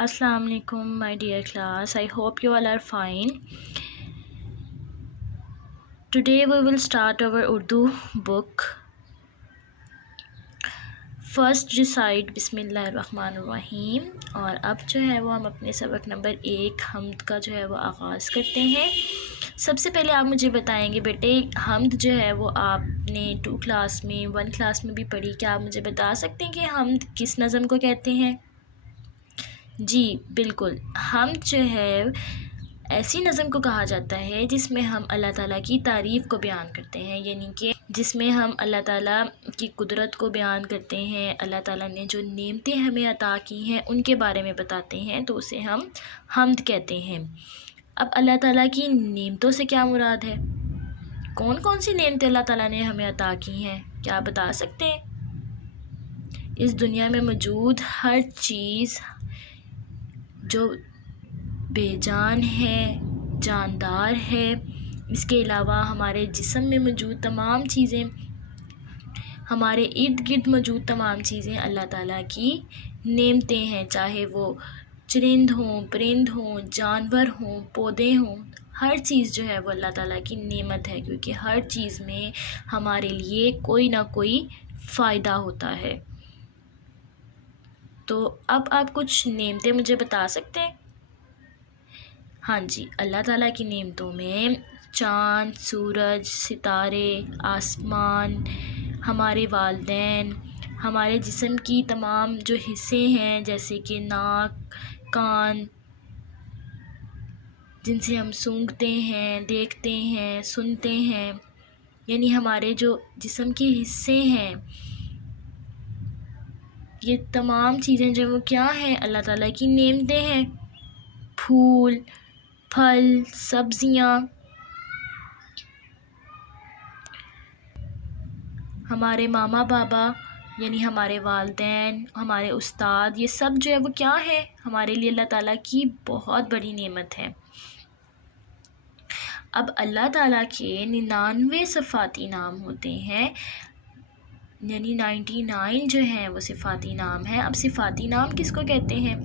Assalamu alaikum, my dear class. I hope you all are fine. Today we will start our Urdu book. First recite बिस्मिल्लाहिर्रहमानिर्रहीम। और अब जो है वो हम अपने सबक नंबर 1 हम्द का जो है वो आगाज़ करते हैं। सबसे पहले आप मुझे बताएंगे बेटे, हम्द जो है वो आपने 2 क्लास में 1 क्लास में भी पढ़ी। क्या आप मुझे बता सकते हैं कि हम्द किस नज़म को कहते हैं? जी बिल्कुल, हम्द जो है ऐसी नज़म को कहा जाता है जिसमें हम अल्लाह ताला की तारीफ़ को बयान करते हैं, यानी कि जिसमें हम अल्लाह ताला की कुदरत को बयान करते हैं, अल्लाह ताला ने जो नेमतें हमें अता की हैं उनके बारे में बताते हैं, तो उसे हम हम्द कहते हैं। अब अल्लाह ताला की नेमतों से क्या मुराद है? कौन कौन सी नेमतें अल्लाह ताला ने हमें अता की हैं, क्या आप बता सकते हैं? इस दुनिया में मौजूद हर चीज़ जो बेजान है, जानदार है, इसके अलावा हमारे जिस्म में मौजूद तमाम चीज़ें, हमारे इर्द गिर्द मौजूद तमाम चीज़ें अल्लाह ताला की नेमतें हैं। चाहे वो चरिंद हों, परिंद हों, जानवर हों, पौधे हों, हर चीज़ जो है वो अल्लाह ताला की नेमत है, क्योंकि हर चीज़ में हमारे लिए कोई ना कोई फ़ायदा होता है। तो अब आप कुछ नेमतें मुझे बता सकते हैं? हाँ जी, अल्लाह ताला की नेमतों में चाँद, सूरज, सितारे, आसमान, हमारे वालिदैन, हमारे जिस्म की तमाम जो हिस्से हैं जैसे कि नाक, कान, जिनसे हम सूंघते हैं, देखते हैं, सुनते हैं, यानी हमारे जो जिस्म के हिस्से हैं, ये तमाम चीज़ें जो वो क्या हैं? अल्लाह ताला की नेमतें हैं। फूल, फल, सब्ज़ियाँ, हमारे मामा बाबा यानी हमारे वालिदैन, हमारे उस्ताद, ये सब जो है वो क्या है? हमारे लिए अल्लाह ताला की बहुत बड़ी नेमत है। अब अल्लाह ताला के 99 सिफ़ाती नाम होते हैं, यानी 99 जो हैं वो सिफ़ाती नाम है। अब सिफ़ाती नाम किसको कहते हैं?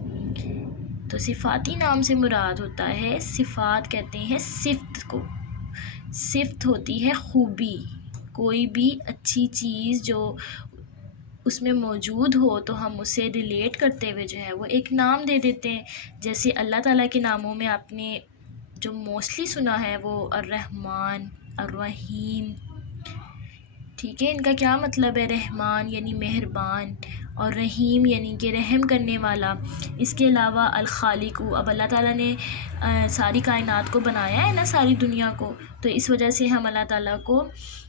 तो सिफ़ाती नाम से मुराद होता है, सिफ़ात कहते हैं सिफ़त को। सिफ़त होती है खूबी, कोई भी अच्छी चीज़ जो उसमें मौजूद हो तो हम उसे रिलेट करते हुए जो है वो एक नाम दे देते हैं। जैसे अल्लाह ताला के नामों में आपने जो मोस्टली सुना है वो अर्रहमान, अर्रहीम, ठीक है, इनका क्या मतलब है? रहमान यानी मेहरबान और रहीम यानी कि रहम करने वाला। इसके अलावा अल खालिकु, अब अल्लाह ताला ने सारी कायनात को बनाया है ना, सारी दुनिया को, तो इस वजह से हम अल्लाह ताला को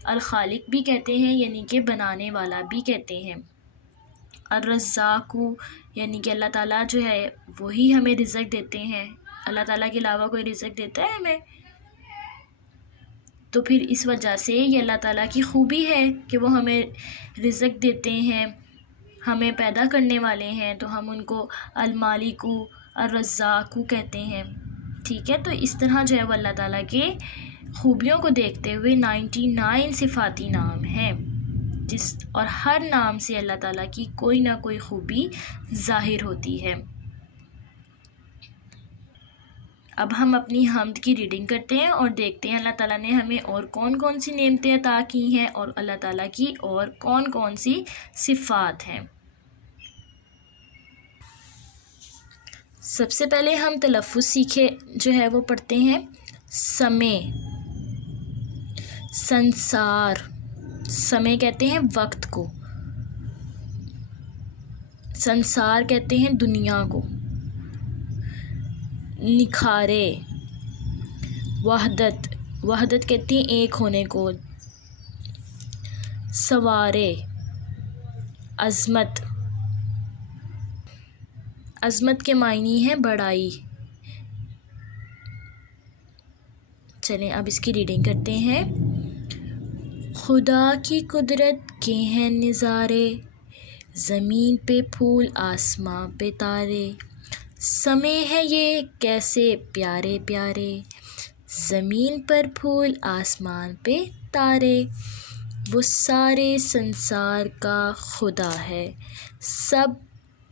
अल खालिक भी कहते हैं, यानी कि बनाने वाला भी कहते हैं। अर रज़्ज़ाक़ु यानी कि अल्लाह ताला जो है वही हमें रिज़्क़ देते हैं, अल्लाह ताला के अलावा कोई रिज़्क़ देता है हमें? तो फिर इस वजह से ये अल्लाह ताला की खूबी है कि वो हमें रिज़्क़ देते हैं, हमें पैदा करने वाले हैं, तो हम उनको अल मालिकु, अर रज़्ज़ाक़ु कहते हैं, ठीक है। तो इस तरह जो है वो अल्लाह ताला के खूबियों को देखते हुए 99 सिफ़ाती नाम हैं, और हर नाम से अल्लाह ताला की कोई ना कोई खूबी ज़ाहिर होती है। अब हम अपनी हम्द की रीडिंग करते हैं और देखते हैं अल्लाह ताला ने हमें और कौन कौन सी नेमतें अता की हैं और अल्लाह ताला की और कौन कौन सी सिफ़ात हैं। सबसे पहले हम तलफ़्फ़ुज़ सीखे जो है वो पढ़ते हैं। समय, संसार, समय कहते हैं वक्त को, संसार कहते हैं दुनिया को, निखारे, वहदत, वहदत कहते हैं एक होने को, सवारे, अज़मत, अज़मत के मायने हैं बड़ाई। चलें अब इसकी रीडिंग करते हैं। खुदा की कुदरत के हैं नज़ारे, ज़मीन पे फूल आसमां पे तारे, समय है ये कैसे प्यारे प्यारे, ज़मीन पर फूल आसमान पे तारे, वो सारे संसार का खुदा है, सब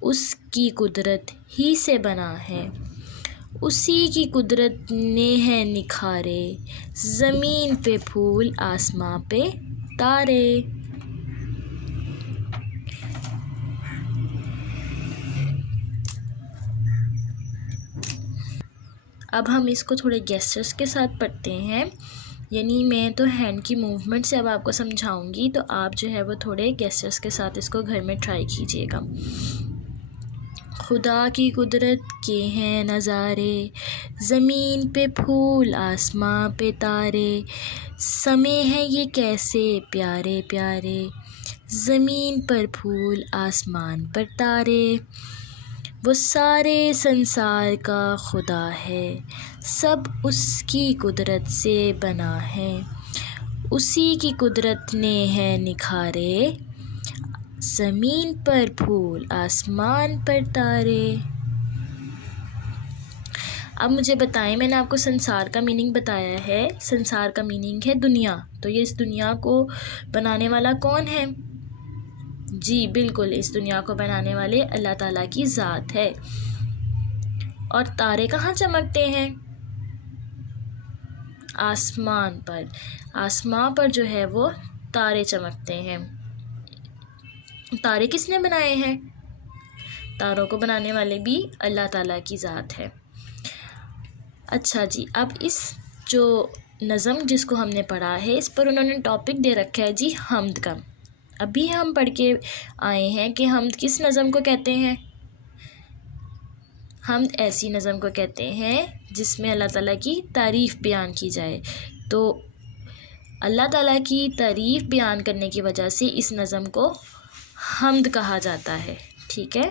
اس کی قدرت ہی سے بنا ہے، اسی کی قدرت نے ہے نکھارے، زمین پہ پھول آسماں پہ تارے۔ اب ہم اس کو تھوڑے گیسچرز کے ساتھ پڑھتے ہیں، یعنی میں تو ہینڈ کی موومنٹ سے اب آپ کو سمجھاؤں گی، تو آپ جو ہے وہ تھوڑے گیسچرز کے ساتھ اس کو گھر میں ٹرائی کیجیے گا۔ خدا کی قدرت کے ہیں نظارے، زمین پہ پھول آسماں پہ تارے، سمے ہیں یہ کیسے پیارے پیارے، زمین پر پھول آسمان پر تارے۔ وہ سارے سنسار کا خدا ہے، سب اس کی قدرت سے بنا ہے، اسی کی قدرت نے ہے نکھارے، زمین پر پھول آسمان پر تارے۔ اب مجھے بتائیں، میں نے آپ کو سنسار کا میننگ بتایا ہے، سنسار کا میننگ ہے دنیا، تو یہ اس دنیا کو بنانے والا کون ہے؟ جی بالکل، اس دنیا کو بنانے والے اللہ تعالیٰ کی ذات ہے۔ اور تارے کہاں چمکتے ہیں؟ آسمان پر، آسمان پر جو ہے وہ تارے چمکتے ہیں۔ تارے کس نے بنائے ہیں؟ تاروں کو بنانے والے بھی اللہ تعالیٰ کی ذات ہے۔ اچھا جی، اب اس جو نظم جس کو ہم نے پڑھا ہے، اس پر انہوں نے ٹاپک دے رکھا ہے جی حمد کا۔ ابھی ہم پڑھ کے آئے ہیں کہ حمد کس نظم کو کہتے ہیں؟ حمد ایسی نظم کو کہتے ہیں جس میں اللہ تعالیٰ کی تعریف بیان کی جائے، تو اللہ تعالیٰ کی تعریف بیان کرنے کی وجہ سے اس نظم کو حمد کہا جاتا ہے، ٹھیک ہے؟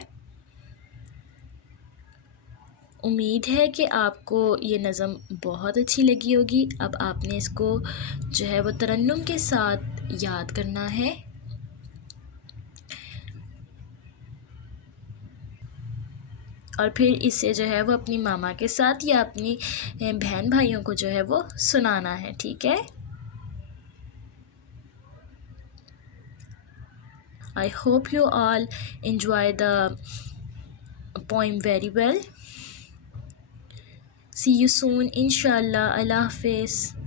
امید ہے کہ آپ کو یہ نظم بہت اچھی لگی ہوگی۔ اب آپ نے اس کو جو ہے وہ ترنم کے ساتھ یاد کرنا ہے۔ اور پھر اسے جو ہے وہ اپنی ماما کے ساتھ یا اپنی بہن بھائیوں کو جو ہے وہ سنانا ہے، ٹھیک ہے؟ I hope you all enjoy the poem very well. See you soon, inshallah. Allah Hafiz.